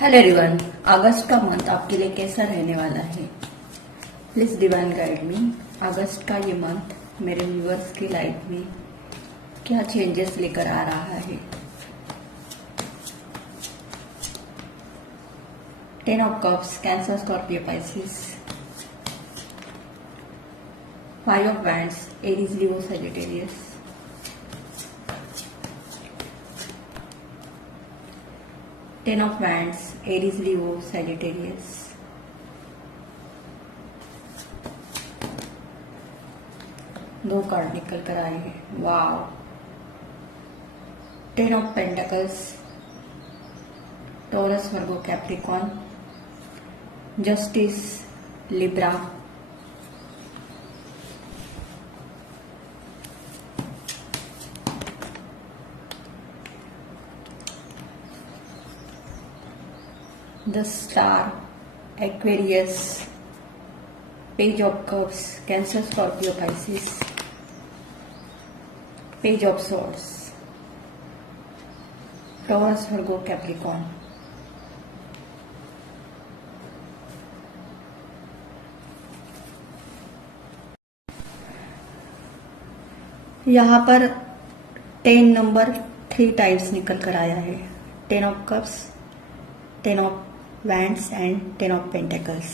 Hello everyone, अगस्त का month आपके लिए कैसा रहने वाला है? Please divine guide me. अगस्त का ये मंथ मेरे व्यूअर्स की लाइफ में क्या चेंजेस लेकर आ रहा है? 10 of cups, cancer, Scorpio, Pisces. 5 of wands, Aries, Leo, Sagittarius. 10 of wands, Aries, Leo, Sagittarius. 2 card निकल कर आए हैं, वाव। 10 of Pentacles, Taurus, Virgo, Capricorn, Justice, Libra, the Star, Aquarius, Page of Cups, Cancer, Scorpio, Pisces, Page of Swords, Taurus, Virgo, Capricorn। यहाँ पर 10 number 3 times निकल कर आया है। 10 of cups, 10 of wands and 10 of pentacles.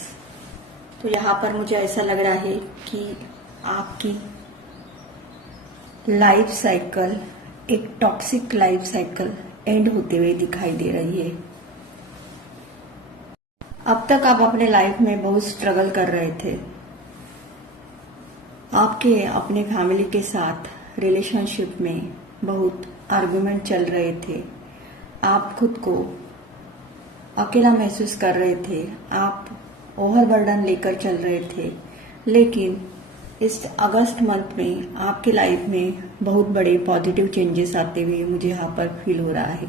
तो यहाँ पर मुझे ऐसा लग रहा है कि आपकी लाइफ साइकिल, एक टॉक्सिक लाइफ साइकिल एंड होते हुए दिखाई दे रही है। अब तक आप अपने लाइफ में बहुत स्ट्रगल कर रहे थे। आपके अपने फैमिली के साथ रिलेशनशिप में बहुत आर्गुमेंट चल रहे थे। आप खुद को अकेला महसूस कर रहे थे, आप ओवरबर्डन लेकर चल रहे थे। लेकिन इस अगस्त मंथ में आपके लाइफ में बहुत बड़े पॉजिटिव चेंजेस आते हुए मुझे यहाँ पर फील हो रहा है।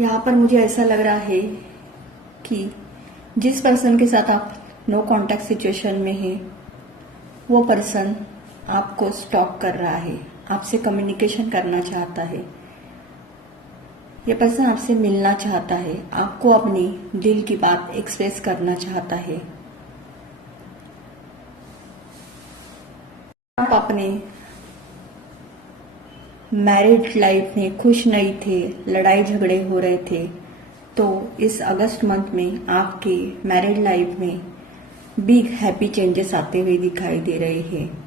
यहाँ पर मुझे ऐसा लग रहा है कि जिस पर्सन के साथ आप नो कांटेक्ट सिचुएशन में हैं, वो पर्सन आपको स्टॉक कर रहा है, आपसे कम्युनिकेशन करना चाहता है। ये पर्सन आपसे मिलना चाहता है, आपको अपनी दिल की बात एक्सप्रेस करना चाहता है। आप अपने मैरिड लाइफ में खुश नहीं थे, लड़ाई झगड़े हो रहे थे, तो इस अगस्त मंथ में आपके मैरिड लाइफ में बिग हैप्पी चेंजेस आते हुए दिखाई दे रहे हैं।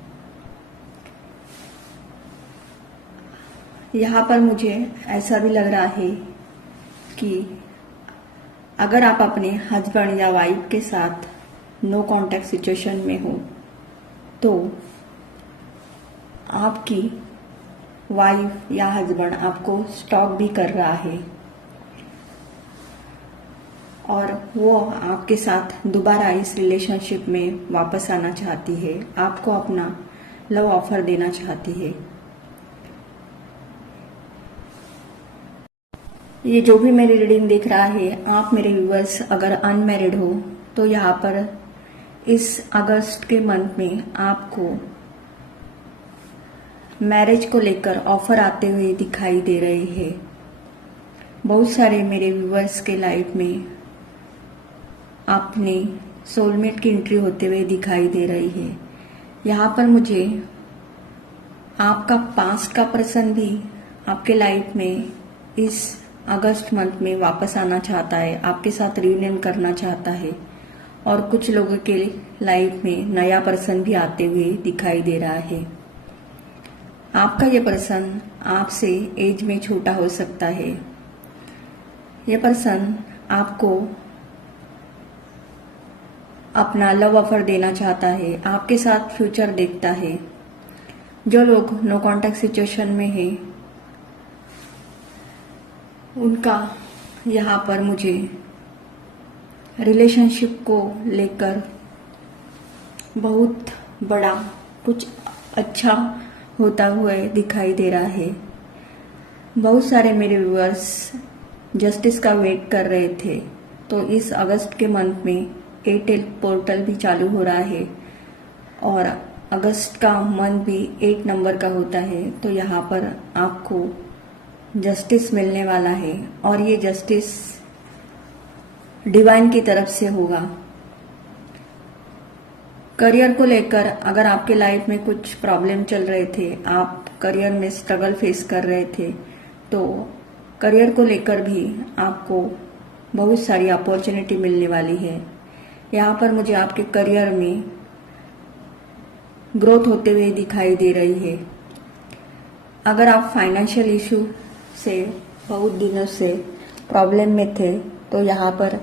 यहाँ पर मुझे ऐसा भी लग रहा है कि अगर आप अपने हस्बैंड या वाइफ के साथ नो कांटेक्ट सिचुएशन में हो, तो आपकी वाइफ या हस्बैंड आपको स्टॉक भी कर रहा है और वो आपके साथ दोबारा इस रिलेशनशिप में वापस आना चाहती है, आपको अपना लव ऑफर देना चाहती है। ये जो भी मेरी रीडिंग देख रहा है, आप मेरे व्यूअर्स अगर अनमैरिड हो तो यहाँ पर इस अगस्त के मंथ में आपको मैरिज को लेकर ऑफर आते हुए दिखाई दे रहे हैं। बहुत सारे मेरे व्यूअर्स के लाइफ में अपने सोलमेट की एंट्री होते हुए दिखाई दे रही है। यहाँ पर मुझे आपका पास्ट का पर्सन भी आपके लाइफ में इस अगस्त मंथ में वापस आना चाहता है, आपके साथ रियूनियन करना चाहता है। और कुछ लोगों के लाइफ में नया पर्सन भी आते हुए दिखाई दे रहा है। आपका ये पर्सन आपसे एज में छोटा हो सकता है। ये पर्सन आपको अपना लव ऑफर देना चाहता है, आपके साथ फ्यूचर देखता है। जो लोग नो कांटेक्ट सिचुएशन में है, उनका यहाँ पर मुझे रिलेशनशिप को लेकर बहुत बड़ा कुछ अच्छा होता हुआ दिखाई दे रहा है। बहुत सारे मेरे व्यूअर्स जस्टिस का वेट कर रहे थे, तो इस अगस्त के मंथ में एयरटेल पोर्टल भी चालू हो रहा है और अगस्त का मंथ भी 8 नंबर का होता है। तो यहाँ पर आपको जस्टिस मिलने वाला है और ये जस्टिस डिवाइन की तरफ से होगा। करियर को लेकर अगर आपके लाइफ में कुछ प्रॉब्लम चल रहे थे, आप करियर में स्ट्रगल फेस कर रहे थे, तो करियर को लेकर भी आपको बहुत सारी अपॉर्चुनिटी मिलने वाली है। यहाँ पर मुझे आपके करियर में ग्रोथ होते हुए दिखाई दे रही है। अगर आप फाइनेंशियल इशू से बहुत दिनों से प्रॉब्लम में थे, तो यहाँ पर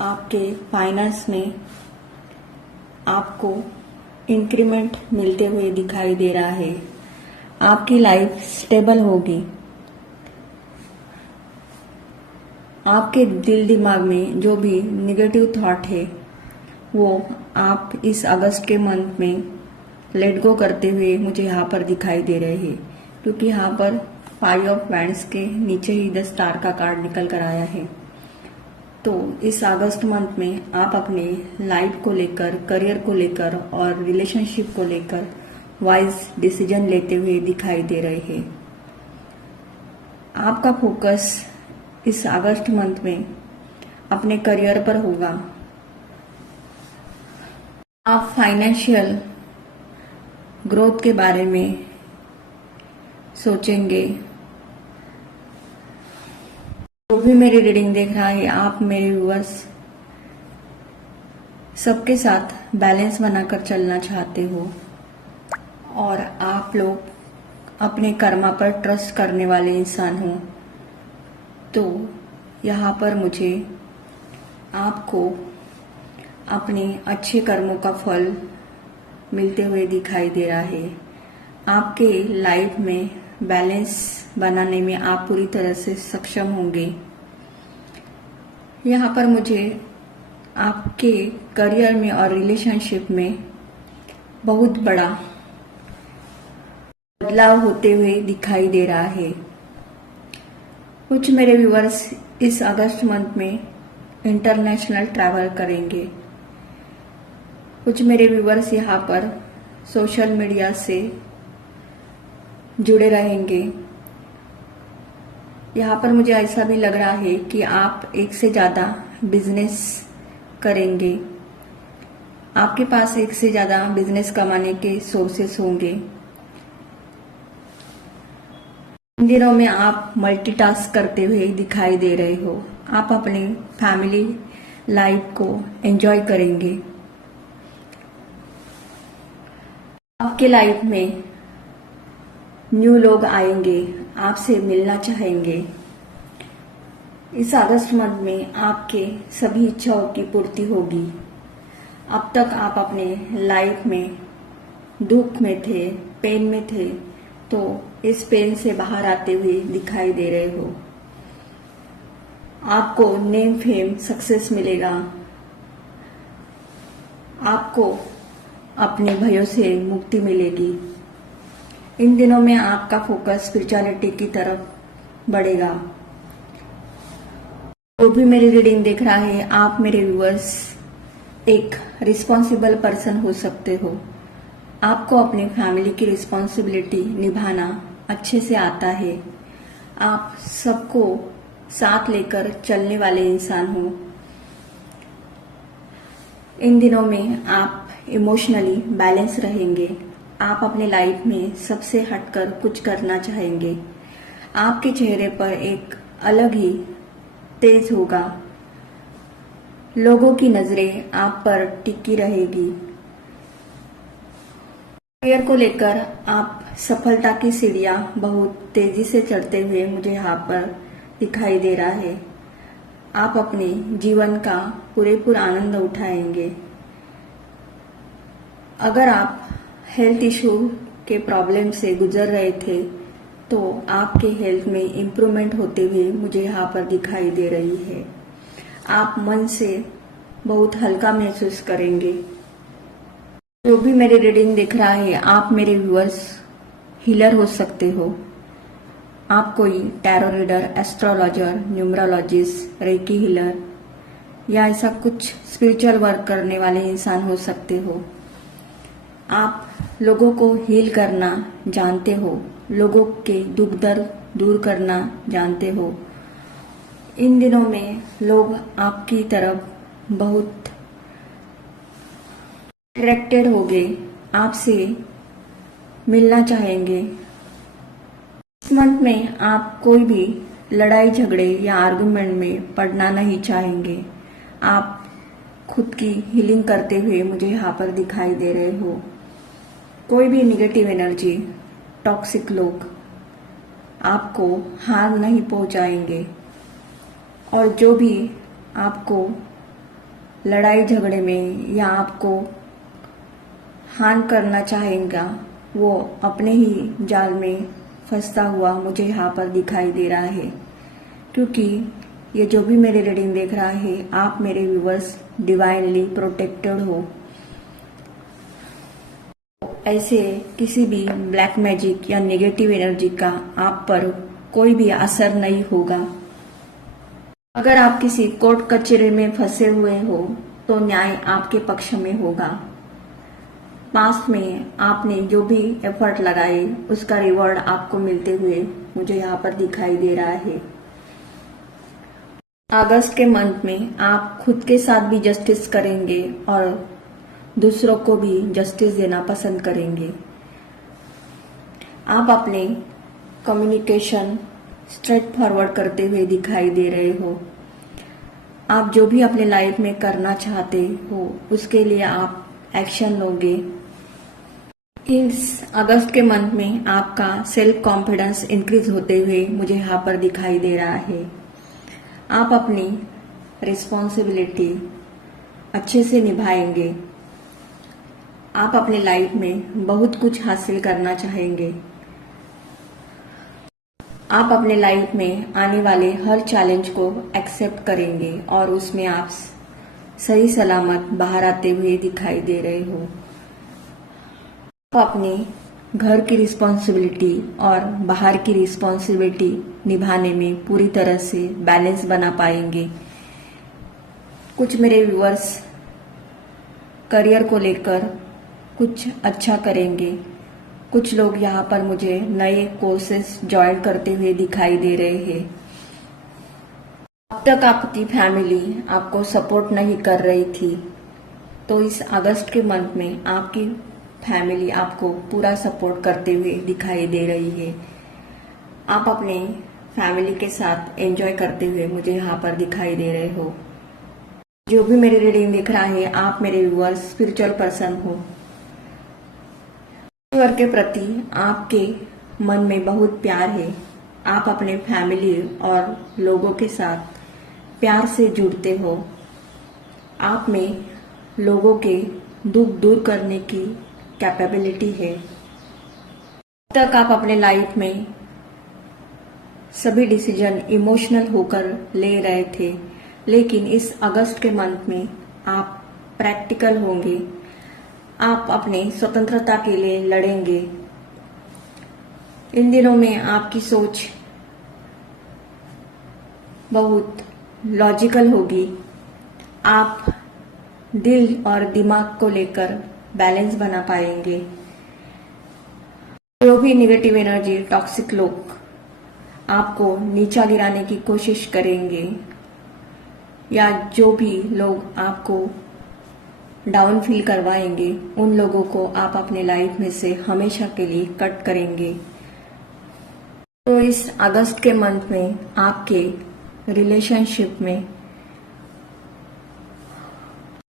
आपके फाइनेंस में आपको इंक्रीमेंट मिलते हुए दिखाई दे रहा है। आपकी लाइफ स्टेबल होगी। आपके दिल दिमाग में जो भी निगेटिव थॉट है वो आप इस अगस्त के मंथ में लेट गो करते हुए मुझे यहाँ पर दिखाई दे रहे हैं, क्योंकि यहाँ पर 5 ऑफ वैंड्स के नीचे ही 10 स्टार का कार्ड निकल कर आया है। तो इस अगस्त मंथ में आप अपने लाइफ को लेकर, करियर को लेकर और रिलेशनशिप को लेकर वाइज डिसीजन लेते हुए दिखाई दे रहे हैं। आपका फोकस इस अगस्त मंथ में अपने करियर पर होगा। आप फाइनेंशियल ग्रोथ के बारे में सोचेंगे। जो भी मेरी रीडिंग देख रहा है, आप मेरे व्यूअर्स सबके साथ बैलेंस बनाकर चलना चाहते हो और आप लोग अपने कर्मा पर ट्रस्ट करने वाले इंसान हो, तो यहाँ पर मुझे आपको अपने अच्छे कर्मों का फल मिलते हुए दिखाई दे रहा है। आपके लाइफ में बैलेंस बनाने में आप पूरी तरह से सक्षम होंगे। यहाँ पर मुझे आपके करियर में और रिलेशनशिप में बहुत बड़ा बदलाव होते हुए दिखाई दे रहा है। कुछ मेरे व्यूअर्स इस अगस्त मंथ में इंटरनेशनल ट्रैवल करेंगे। कुछ मेरे व्यूअर्स यहाँ पर सोशल मीडिया से जुड़े रहेंगे। यहाँ पर मुझे ऐसा भी लग रहा है कि आप एक से ज़्यादा बिजनेस करेंगे। आपके पास एक से ज़्यादा बिजनेस कमाने के सोर्सेस होंगे। इन दिनों में आप मल्टीटास्क करते हुए दिखाई दे रहे हो। आप अपनी फैमिली लाइफ को एंजॉय करेंगे। आपके लाइफ में न्यू लोग आएंगे, आपसे मिलना चाहेंगे। इस अगस्त मंथ में आपके सभी इच्छाओं की पूर्ति होगी। अब तक आप अपने लाइफ में दुख में थे, पेन में थे, तो इस पेन से बाहर आते हुए दिखाई दे रहे हो। आपको नेम, फेम, सक्सेस मिलेगा। आपको अपने भयों से मुक्ति मिलेगी। इन दिनों में आपका फोकस स्पिरिचुअलिटी की तरफ बढ़ेगा। जो भी मेरी रीडिंग देख रहा है, आप मेरे व्यूअर्स एक रिस्पॉन्सिबल पर्सन हो सकते हो। आपको अपनी फैमिली की रिस्पॉन्सिबिलिटी निभाना अच्छे से आता है। आप सबको साथ लेकर चलने वाले इंसान हो। इन दिनों में आप इमोशनली बैलेंस रहेंगे। आप अपने लाइफ में सबसे हटकर कुछ करना चाहेंगे। आपके चेहरे पर एक अलग ही तेज होगा। लोगों की नजरें आप पर टिकी रहेगी। करियर को लेकर आप सफलता की सीढ़ियां बहुत तेजी से चढ़ते हुए मुझे यहाँ पर दिखाई दे रहा है। आप अपने जीवन का पूरेपूर आनंद उठाएंगे। अगर आप हेल्थ इशू के प्रॉब्लम से गुजर रहे थे, तो आपके हेल्थ में इम्प्रूवमेंट होते हुए मुझे यहाँ पर दिखाई दे रही है। आप मन से बहुत हल्का महसूस करेंगे। जो भी मेरी रीडिंग दिख रहा है, आप मेरे व्यूअर्स हीलर हो सकते हो। आप कोई tarot reader, astrologer, numerologist, recce healer या ऐसा कुछ स्पिरिचुअल वर्क करने वाले इंसान हो सकते हो। आप लोगों को हील करना जानते हो। लोगों के दुख दर्द दूर करना जानते हो। इन दिनों में लोग आपकी तरफ बहुत अट्रैक्टेड हो गए, आपसे मिलना चाहेंगे। इस मंथ में आप कोई भी लड़ाई झगड़े या आर्गुमेंट में पड़ना नहीं चाहेंगे। आप खुद की हीलिंग करते हुए मुझे यहाँ पर दिखाई दे रहे हो। कोई भी निगेटिव एनर्जी, टॉक्सिक लोग आपको हार्म नहीं पहुंचाएंगे, और जो भी आपको लड़ाई झगड़े में या आपको हार्म करना चाहेगा वो अपने ही जाल में फंसता हुआ मुझे यहाँ पर दिखाई दे रहा है। क्योंकि ये जो भी मेरे रीडिंग देख रहा है, आप मेरे व्यूवर्स डिवाइनली प्रोटेक्टेड हो। ऐसे किसी भी ब्लैक मैजिक या नेगेटिव एनर्जी का आप पर कोई भी असर नहीं होगा। अगर आप किसी कोर्ट कचहरी में फंसे हुए हो तो न्याय आपके पक्ष में होगा। पास्ट में आपने जो भी एफर्ट लगाए उसका रिवॉर्ड आपको मिलते हुए मुझे यहाँ पर दिखाई दे रहा है। अगस्त के मंथ में आप खुद के साथ भी जस्टिस करेंगे और दूसरों को भी जस्टिस देना पसंद करेंगे। आप अपने कम्युनिकेशन स्ट्रेट फॉरवर्ड करते हुए दिखाई दे रहे हो। आप जो भी अपने लाइफ में करना चाहते हो उसके लिए आप एक्शन लोगे। इस अगस्त के मंथ में आपका सेल्फ कॉन्फिडेंस इंक्रीज होते हुए मुझे यहाँ पर दिखाई दे रहा है। आप अपनी रिस्पॉन्सिबिलिटी अच्छे से निभाएंगे। आप अपने लाइफ में बहुत कुछ हासिल करना चाहेंगे। आप अपने लाइफ में आने वाले हर चैलेंज को एक्सेप्ट करेंगे और उसमें आप सही सलामत बाहर आते हुए दिखाई दे रहे हो। आप अपने घर की रिस्पॉन्सिबिलिटी और बाहर की रिस्पॉन्सिबिलिटी निभाने में पूरी तरह से बैलेंस बना पाएंगे। कुछ मेरे व्यूअर्स करियर को लेकर कुछ अच्छा करेंगे। कुछ लोग यहाँ पर मुझे नए कोर्सेज ज्वाइन करते हुए दिखाई दे रहे हैं। अब तक आपकी फैमिली आपको सपोर्ट नहीं कर रही थी, तो इस अगस्त के मंथ में आपकी फैमिली आपको पूरा सपोर्ट करते हुए दिखाई दे रही है। आप अपने फैमिली के साथ एंजॉय करते हुए मुझे यहाँ पर दिखाई दे रहे हो। जो भी मेरी रीडिंग देख रहा है, आप मेरे व्यूअर्स स्पिरिचुअल पर्सन हो। ईश्वर के प्रति आपके मन में बहुत प्यार है। आप अपने फैमिली और लोगों के साथ प्यार से जुड़ते हो। आप में लोगों के दुख दूर करने की कैपेबिलिटी है। अब तक आप अपने लाइफ में सभी डिसीजन इमोशनल होकर ले रहे थे, लेकिन इस अगस्त के मंथ में आप प्रैक्टिकल होंगे। आप अपने स्वतंत्रता के लिए लड़ेंगे। इन दिनों में आपकी सोच बहुत लॉजिकल होगी। आप दिल और दिमाग को लेकर बैलेंस बना पाएंगे। जो भी नेगेटिव एनर्जी, टॉक्सिक लोग आपको नीचा गिराने की कोशिश करेंगे या जो भी लोग आपको डाउन फील करवाएंगे, उन लोगों को आप अपने लाइफ में से हमेशा के लिए कट करेंगे। तो इस अगस्त के मंथ में आपके रिलेशनशिप में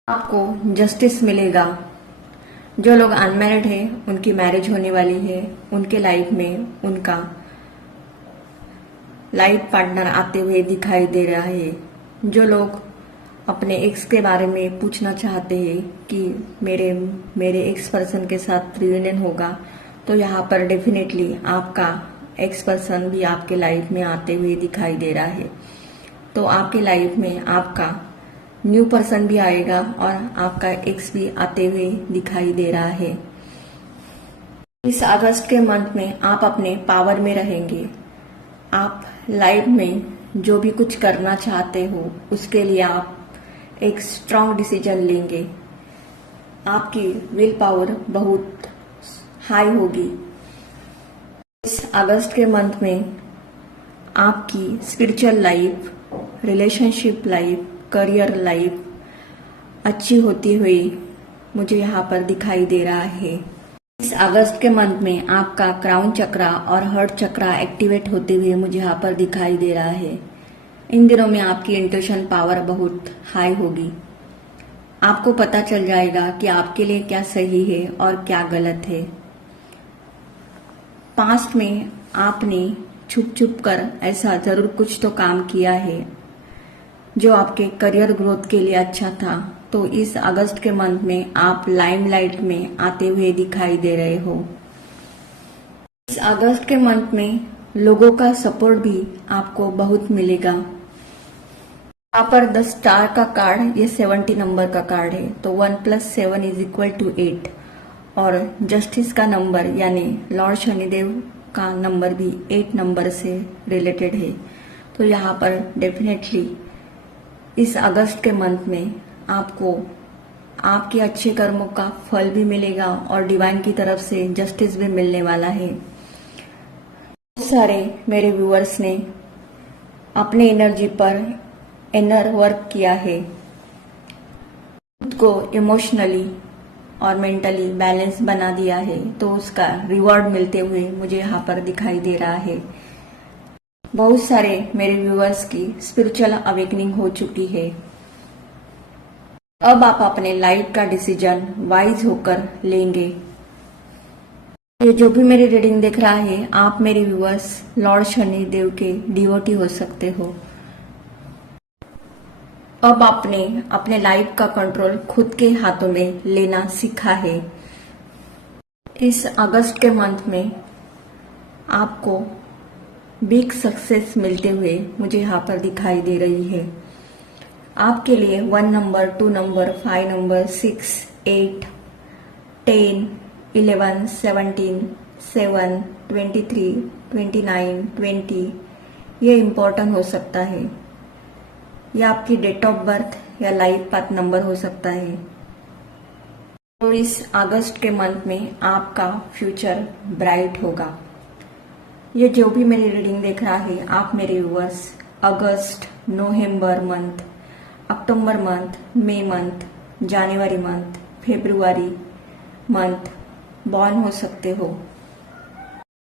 आपको जस्टिस मिलेगा। जो लोग अनमैरिड हैं उनकी मैरिज होने वाली है। उनके लाइफ में उनका लाइफ पार्टनर आते हुए दिखाई दे रहा है। जो लोग अपने एक्स के बारे में पूछना चाहते हैं कि मेरे एक्स पर्सन के साथ रियूनियन होगा, तो यहाँ पर डेफिनेटली आपका एक्स पर्सन भी आपके लाइफ में आते हुए दिखाई दे रहा है। तो आपके लाइफ में आपका न्यू पर्सन भी आएगा और आपका एक्स भी आते हुए दिखाई दे रहा है। इस अगस्त के मंथ में आप अपने पावर में रहेंगे। आप लाइफ में जो भी कुछ करना चाहते हो उसके लिए आप एक स्ट्रांग डिसीजन लेंगे। आपकी विल पावर बहुत हाई होगी। इस अगस्त के मंथ में आपकी spiritual life, relationship life, career life अच्छी होती हुई मुझे यहाँ पर दिखाई दे रहा है। इस अगस्त के मंथ में आपका क्राउन चक्रा और हार्ट चक्रा एक्टिवेट होते हुए मुझे यहाँ पर दिखाई दे रहा है। इन दिनों में आपकी इंट्यूशन पावर बहुत हाई होगी। आपको पता चल जाएगा कि आपके लिए क्या सही है और क्या गलत है। पास्ट में आपने छुप छुप कर ऐसा जरूर कुछ तो काम किया है जो आपके करियर ग्रोथ के लिए अच्छा था, तो इस अगस्त के मंथ में आप लाइमलाइट में आते हुए दिखाई दे रहे हो। इस अगस्त के मंथ में लोगों का सपोर्ट भी आपको बहुत मिलेगा। यहाँ पर 10 स्टार का कार्ड, ये 70 नंबर का कार्ड है, तो 1 + 7 = 8 और जस्टिस का नंबर यानी लॉर्ड शनिदेव का नंबर भी 8 नंबर से रिलेटेड है। तो यहाँ पर डेफिनेटली इस अगस्त के मंथ में आपको आपके अच्छे कर्मों का फल भी मिलेगा और डिवाइन की तरफ से जस्टिस भी मिलने वाला है। बहुत सारे मेरे व्यूअर्स ने अपने एनर्जी पर इनर वर्क किया है, खुद को इमोशनली और मेंटली बैलेंस बना दिया है, तो उसका रिवॉर्ड मिलते हुए मुझे यहाँ पर दिखाई दे रहा है। बहुत सारे मेरे व्यूअर्स की स्पिरिचुअल अवेकनिंग हो चुकी है। अब आप अपने लाइफ का डिसीजन वाइज होकर लेंगे। ये जो भी मेरी रीडिंग देख रहा है, आप मेरे व्यूअर्स लॉर्ड शनि देव के डिवोटी हो सकते हो। अब आपने अपने लाइफ का कंट्रोल खुद के हाथों में लेना सीखा है। इस अगस्त के मंथ में आपको बिग सक्सेस मिलते हुए मुझे यहाँ पर दिखाई दे रही है। आपके लिए 1 नंबर, 2 नंबर, 5 नंबर, 6, 8, 10, 11, 17, 7, 23, 29, 20 ये इम्पोर्टेंट हो सकता है। यह आपकी डेट ऑफ बर्थ या लाइफ पाथ नंबर हो सकता है। तो इस अगस्त के मंथ में आपका फ्यूचर ब्राइट होगा। ये जो भी मेरी रीडिंग देख रहा है, आप मेरे व्यूअर्स अगस्त, नवंबर मंथ, अक्टूबर मंथ, मई मंथ, जनवरी मंथ, फरवरी मंथ बॉर्न हो सकते हो।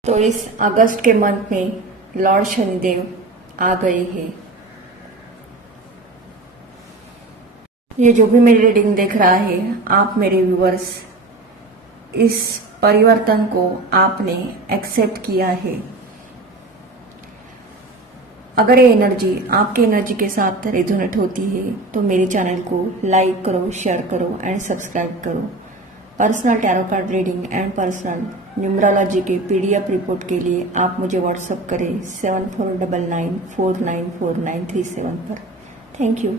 तो इस अगस्त के मंथ में लॉर्ड शनिदेव आ गए हैं। ये जो भी मेरी रीडिंग देख रहा है, आप मेरे व्यूअर्स इस परिवर्तन को आपने एक्सेप्ट किया है। अगर ये एनर्जी आपके एनर्जी के साथ रेजोनेट होती है तो मेरे चैनल को लाइक करो, शेयर करो एंड सब्सक्राइब करो। Personal tarot card reading and personal numerology के PDF रिपोर्ट के लिए आप मुझे व्हाट्सएप करें 7499494937 पर। Thank you.